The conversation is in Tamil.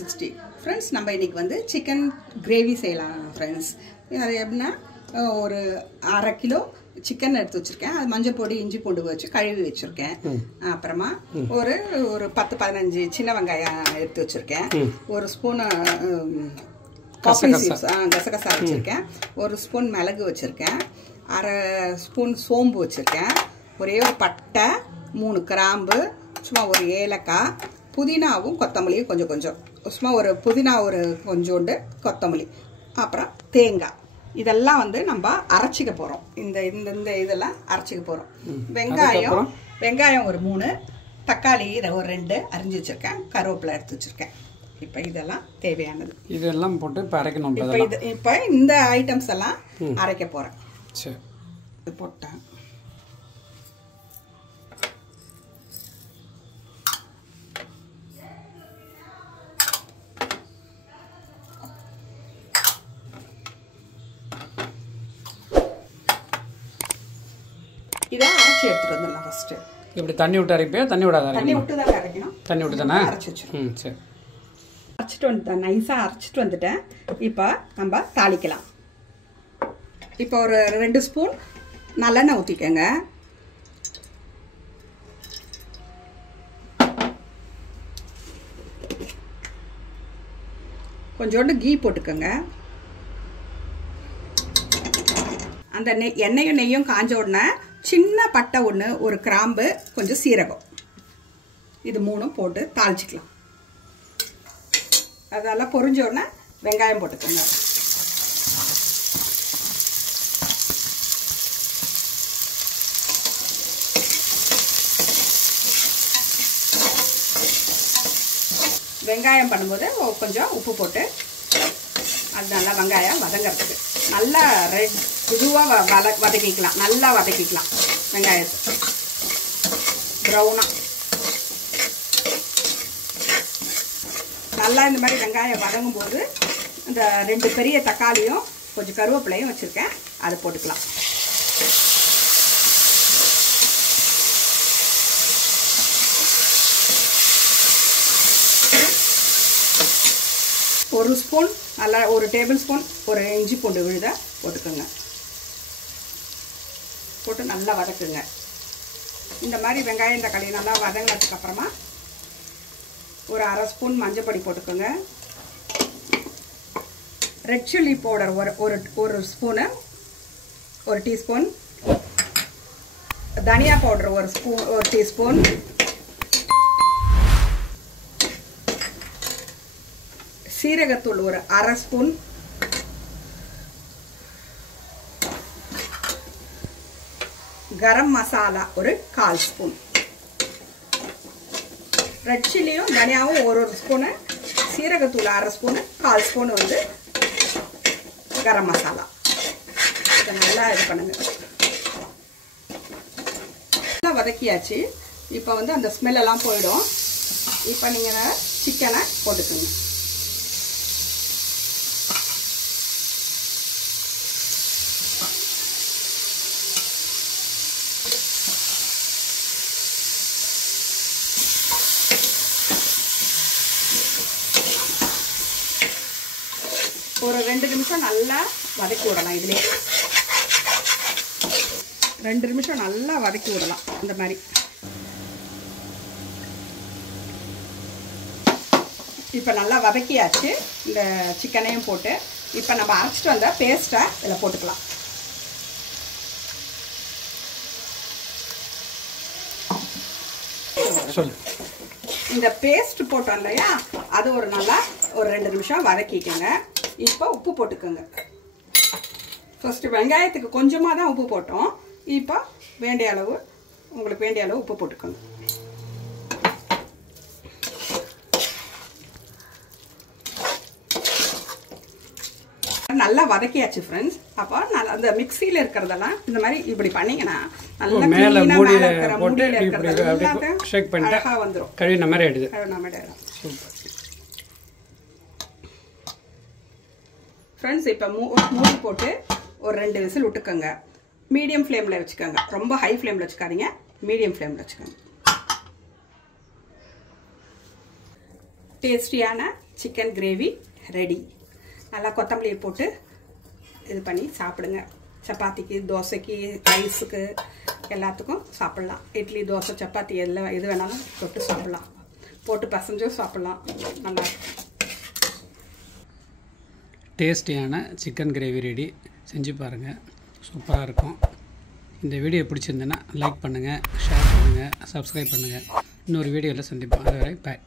360 फ्रेंड्स நம்ம இன்னைக்கு வந்து chicken gravy செய்யலாம் फ्रेंड्स அது எப்படினா ஒரு 1/2 கிலோ chicken எடுத்து வச்சிருக்கேன் அது மஞ்சள் பொடி இஞ்சி பூண்டு வச்சு கழுவி வச்சிருக்கேன் அப்புறமா ஒரு 10-15 சின்ன வெங்காயம் எடுத்து வச்சிருக்கேன் ஒரு ஸ்பூன் கசகசா வச்சிருக்கேன் ஒரு ஸ்பூன் மிளகு வச்சிருக்கேன் 1/2 ஸ்பூன் சோம்பு வச்சிருக்கேன் ஒரே ஒரு பட்டை 3 கிராம்பு சும்மா ஒரு ஏலக்காய் புதினாவும் கொத்தமல்லியும் கொஞ்சம் கொஞ்சம் சும்மா ஒரு புதினா ஒரு கொஞ்சோண்டு கொத்தமல்லி அப்புறம் தேங்காய் இதெல்லாம் வந்து நம்ம அரைச்சிக்க போறோம் இந்த இந்த இதெல்லாம் அரைச்சிக்க போறோம் வெங்காயம் ஒரு 3 தக்காளி ஒரு 2 அரிஞ்சு வச்சிருக்கேன் கருவேப்பிலை எடுத்து வச்சிருக்கேன் இப்போ இதெல்லாம் தேவையானது இதெல்லாம் போட்டு இப்ப அரைக்கணும் இப்போ இந்த ஐட்டம்ஸ் எல்லாம் அரைக்க போறேன் சரி இது போட்டேன் இத அரைச்சு எடுத்துட்டு வந்துடலாம் ஃபர்ஸ்ட் இப்படி தண்ணி விட்டு அரைப்பே தண்ணி விடாத தண்ணி விட்டு தான் அரைக்கணும் தண்ணி விட்டு தானே அரைச்சு வச்சிரணும் சரி அரைச்சிட்டு வந்துட்டேன் நைஸா அரைச்சிட்டு வந்துட்டேன் இப்போ நம்ம தாளிக்கலாம் இப்போ ஒரு 2 ஸ்பூன் நல்லெண்ணெய் ஊத்திக்கங்க கொஞ்சோண்டு கீ போட்டுக்கங்க அந்த எண்ணெயும் நெய்யும் காஞ்ச உடனே சின்ன பட்டை ஒன்று ஒரு கிராம்பு கொஞ்சம் சீரகம் இது 3 போட்டு தாளிச்சிக்கலாம் அதெல்லாம் பொரிஞ்ச உடனே வெங்காயம் போட்டுக்கோங்க வெங்காயம் பண்ணும்போது கொஞ்சம் உப்பு போட்டு அது நல்லா வெங்காயம் வதங்கிறதுக்கு நல்லா ரெட் இதுவாக வதக்கிக்கலாம் நல்லா வதக்கிக்கலாம் வெங்காயத்தை ப்ரௌனாக நல்லா இந்த மாதிரி வெங்காயம் வதங்கும் போது இந்த 2 பெரிய தக்காளியும் கொஞ்சம் கருவேப்பிலையும் வச்சுருக்கேன் அதை போட்டுக்கலாம் ஒரு ஸ்பூன் நல்லா ஒரு டேபிள் ஸ்பூன் ஒரு இஞ்சி பூண்டு விழுத போட்டுக்கோங்க போட்டு நல்லா வதக்குங்க இந்த மாதிரி வெங்காயம் தக்காளி நல்லா வதங்கினதுக்கு அப்புறமா ஒரு 1/2 ஸ்பூன் மஞ்சள் பொடி போட்டுக்கோங்க ரெட் சில்லி பவுடர் ஒரு ஸ்பூனு ஒரு டீஸ்பூன் தனியா பவுடர் ஒரு டீஸ்பூன் சீரகத்தூள் ஒரு 1/2 ஸ்பூன் கரம் மசாலா ஒரு 1/4 ஸ்பூன் ரெட் சில்லியும் தனியாவும் ஒரு ஸ்பூனு சீரகத்தூள் 1/2 ஸ்பூனு 1/4 ஸ்பூன் வந்து கரம் மசாலா இதை நல்லா இது பண்ணுங்க நல்லா வதக்கியாச்சு இப்போ வந்து அந்த ஸ்மெல் எல்லாம் போயிடும் இப்போ நீங்கள் சிக்கனை போட்டுக்கோங்க ஒரு 2 நிமிஷம் நல்லா வதக்கி விடலாம் இதுலயே 2 நிமிஷம் நல்லா வதக்கி விடலாம் இந்த மாதிரி இப்போ நல்லா வதக்கியாச்சு இந்த சிக்கனையும் போட்டு இப்போ நம்ம அரைச்சிட்டு வந்த பேஸ்ட்டை இதில் போட்டுக்கலாம் இந்த பேஸ்ட் போட்டோம் இல்லையா அது ஒரு நல்லா ஒரு 2 நிமிஷம் வதக்கிக்கோங்க இப்போ உப்பு போட்டுக்கோங்க ஃபர்ஸ்ட் வெங்காயத்துக்கு கொஞ்சமாக தான் உப்பு போட்டோம் இப்போ உங்களுக்கு வேண்டிய அளவு உப்பு போட்டுக்கோங்க நல்லா வதக்கியாச்சு ஃப்ரெண்ட்ஸ் அப்போ அந்த மிக்ஸியில் இருக்கிறதெல்லாம் இந்த மாதிரி இப்படி பண்ணீங்கன்னா நல்லா மூடியில் இருக்கிறது ஷேக் பண்ணிட்டு அழகாக வந்துடும் கழுவின மாதிரி ஆயிடுது फ्रेंड्स இப்போ மூடி போட்டு ஒரு 2 விசில் விட்டுக்கங்க மீடியம் ஃப்ளேம்ல வச்சுக்கங்க ரொம்ப ஹை ஃப்ளேம்ல வச்சுக்காதீங்க மீடியம் ஃப்ளேம்ல வச்சுக்கங்க டேஸ்டியான சிக்கன் கிரேவி ரெடி. நல்லா கொத்தமல்லியை போட்டு இது பண்ணி சாப்பிடுங்க. சப்பாத்திக்கு, தோசைக்கு, ரைஸுக்கு எல்லாத்துக்கும் சாப்பிட்லாம். இட்லி, தோசை, சப்பாத்தி எல்லாம் எது வேணாலும் தொட்டு சாப்பிட்லாம். போட்டு பசஞ்சும் சாப்பிட்லாம். நல்லா டேஸ்டியான சிக்கன் கிரேவி ரெடி. செஞ்சு பாருங்கள், சூப்பராக இருக்கும். இந்த வீடியோ பிடிச்சிருந்தேன்னா லைக் பண்ணுங்கள், ஷேர் பண்ணுங்கள், சப்ஸ்கிரைப் பண்ணுங்கள். இன்னொரு வீடியோவில் சந்திப்போம். அதுவரை பாய்.